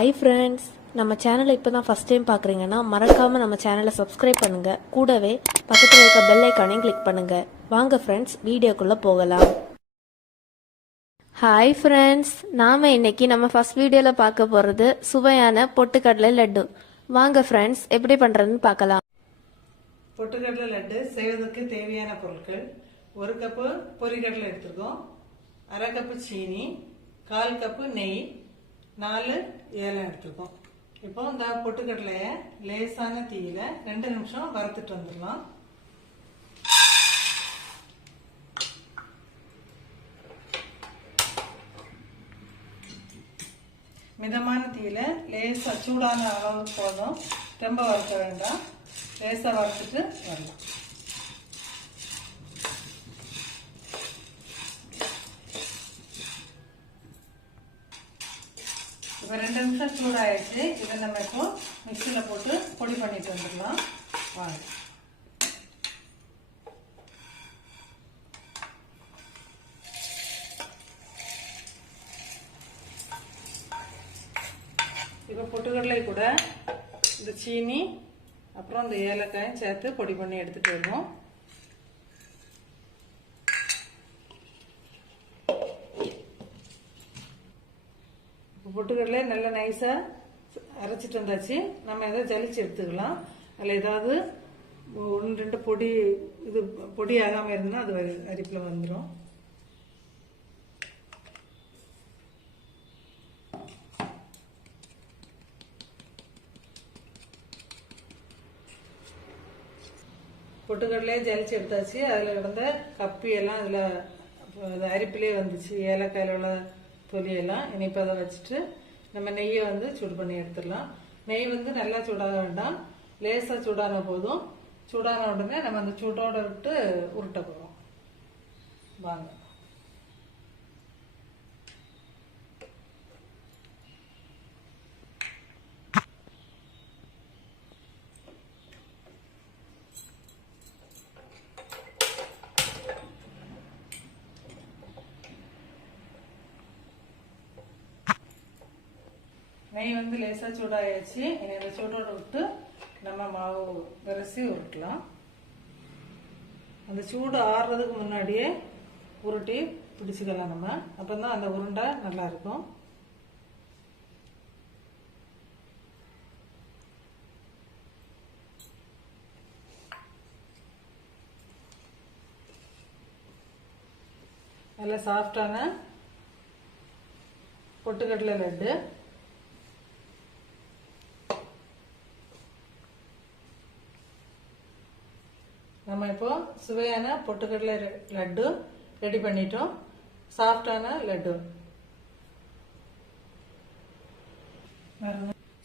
Hi friends நம்ம சேனலை இப்போ தான் ஃபஸ்ட் டைம் பார்க்குறீங்கன்னா மறக்காமல் நம்ம சேனலை சப்ஸ்கிரைப் பண்ணுங்கள் கூடவே பக்கத்தில் இருக்க பெல் ஐக்கானையும் கிளிக் பண்ணுங்கள் வாங்க ஃப்ரெண்ட்ஸ் வீடியோக்குள்ளே போகலாம். ஹாய் ஃப்ரெண்ட்ஸ் நாம் இன்னைக்கு நம்ம ஃபர்ஸ்ட் வீடியோவில் பார்க்க போகிறது சுவையான பொட்டுக்கடலை லட்டு. வாங்க ஃப்ரெண்ட்ஸ் எப்படி பண்ணுறதுன்னு பார்க்கலாம். பொட்டுக்கடலை லட்டு செய்வதற்கு தேவையான பொருட்கள் ஒரு கப்பு பொரிக்கடலை எடுத்துருக்கோம். அரை கப்பு சீனி கால் கப்பு நெய் நாலு ஏலம் எடுத்துருக்கோம். இப்போ இந்த பொட்டுக்கடலையை லேசான தீயில ரெண்டு நிமிஷம் வறுத்துட்டு வந்துடலாம். மிதமான தீயில லேசா சூடான அளவு போதும். ரொம்ப வறுக்க வேண்டாம். லேசா வறுத்துட்டு வரலாம். இப்போ ரெண்டு நிமிஷம் சூடாயிடுச்சு. இதை நம்ம இப்போ மிக்சியில் போட்டு பொடி பண்ணிட்டு வந்துடலாம். வாங்க. இப்போ பொட்டுக்கடலை கூட இந்த சீனி அப்புறம் இந்த ஏலக்காயும் சேர்த்து பொடி பண்ணி எடுத்துகிட்டு வருவோம். பொட்டுக்கடலை நல்லா நைஸாக அரைச்சிட்டு வந்தாச்சு. நம்ம எதாவது ஜலிச்சு எடுத்துக்கலாம். அதில் ஏதாவது ஒன்று ரெண்டு பொடி இது பொடி ஆகாமல் இருந்ததுன்னா அது அரிப்பில் வந்துடும் பொட்டுக்கடலையே ஜலிச்சு எடுத்தாச்சு. அதில் கிடந்த கப்பி எல்லாம் அதில் அரிப்பிலே வந்துச்சு. ஏலக்காயில் உள்ள தொலியெல்லாம் இனிப்பு அதை வச்சுட்டு நம்ம நெய்யை வந்து சூடு பண்ணி எடுத்துடலாம். நெய் வந்து நல்லா சூடாக வேண்டாம். லேசாக சூடான போதும். சூடான உடனே நம்ம அந்த சூடோடு விட்டு உருட்ட போகிறோம் வாங்க. நெய் வந்து லேசாக சூடாயாச்சு. இனி அந்த சூடோட விட்டு நம்ம மாவு விரசி உருட்டலாம். அந்த சூடு ஆறுறதுக்கு முன்னாடியே உருட்டி பிடிச்சிக்கலாம் நம்ம. அப்போ தான் அந்த உருண்டை நல்லா இருக்கும். நல்ல சாஃப்டான பொட்டுக்கடலை லட்டு. நம்ம இப்போ சுவையான பொட்டுக்கடலை லட்டு ரெடி பண்ணிட்டோம். சாஃப்டான லட்டு.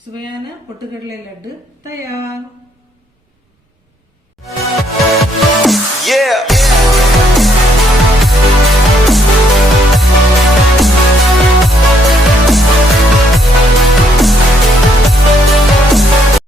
சுவையான பொட்டுக்கடலை லட்டு தயார். Yeah.